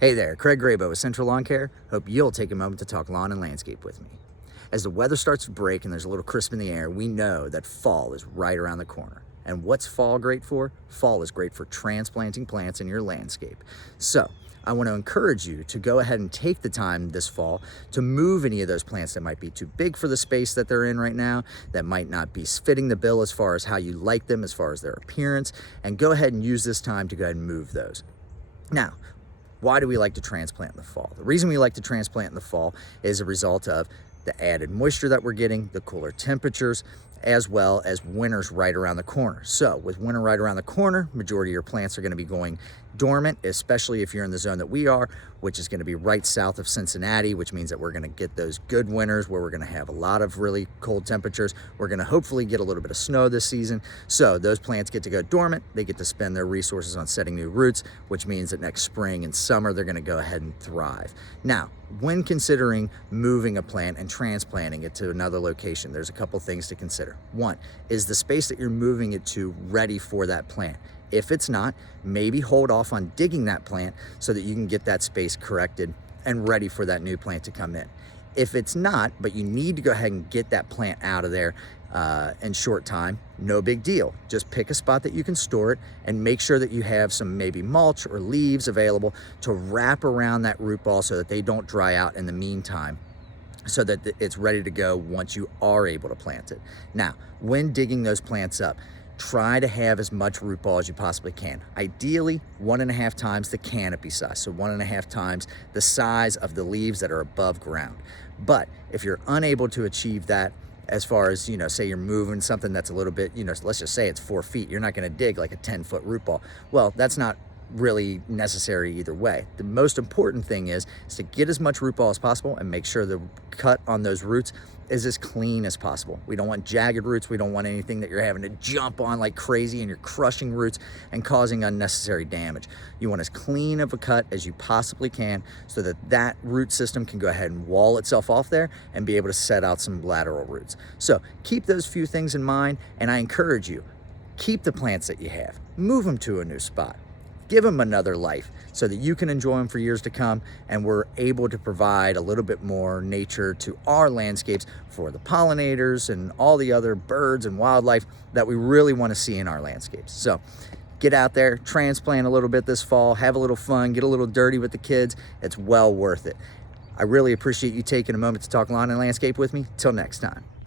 Hey there, Craig Grabo with Central Lawn Care. Hope you'll take a moment to talk lawn and landscape with me. As the weather starts to break and there's a little crisp in the air, we know that fall is right around the corner. And what's fall great for? Fall is great for transplanting plants in your landscape. So I want to encourage you to go ahead and take the time this fall to move any of those plants that might be too big for the space that they're in right now, that might not be fitting the bill as far as how you like them, as far as their appearance, and go ahead and use this time to go ahead and move those. Now, why do we like to transplant in the fall? The reason we like to transplant in the fall is a result of the added moisture that we're getting, the cooler temperatures, as well as winter's right around the corner. So with winter right around the corner, majority of your plants are going to be going dormant, especially if you're in the zone that we are, which is going to be right south of Cincinnati, which means that we're going to get those good winters where we're going to have a lot of really cold temperatures. We're going to hopefully get a little bit of snow this season. So those plants get to go dormant. They get to spend their resources on setting new roots, which means that next spring and summer, they're going to go ahead and thrive. Now, when considering moving a plant and transplanting it to another location, there's a couple things to consider. One, is the space that you're moving it to ready for that plant? If it's not, maybe hold off on digging that plant so that you can get that space corrected and ready for that new plant to come in. If it's not, but you need to go ahead and get that plant out of there in short time, no big deal. Just pick a spot that you can store it and make sure that you have some maybe mulch or leaves available to wrap around that root ball so that they don't dry out in the meantime, so that it's ready to go once you are able to plant it. Now, when digging those plants up, try to have as much root ball as you possibly can. Ideally, 1.5 times the canopy size, so 1.5 times the size of the leaves that are above ground. But if you're unable to achieve that, as far as, say you're moving something that's a little bit, let's just say it's 4 feet, you're not gonna dig like a 10-foot root ball. Well, that's not really necessary either way. The most important thing is to get as much root ball as possible and make sure the cut on those roots is as clean as possible. We don't want jagged roots. We don't want anything that you're having to jump on like crazy and you're crushing roots and causing unnecessary damage. You want as clean of a cut as you possibly can so that that root system can go ahead and wall itself off there and be able to set out some lateral roots. So keep those few things in mind, and I encourage you, keep the plants that you have, move them to a new spot. Give them another life so that you can enjoy them for years to come, and we're able to provide a little bit more nature to our landscapes for the pollinators and all the other birds and wildlife that we really want to see in our landscapes. So get out there, transplant a little bit this fall, have a little fun, get a little dirty with the kids. It's well worth it. I really appreciate you taking a moment to talk lawn and landscape with me. Till next time.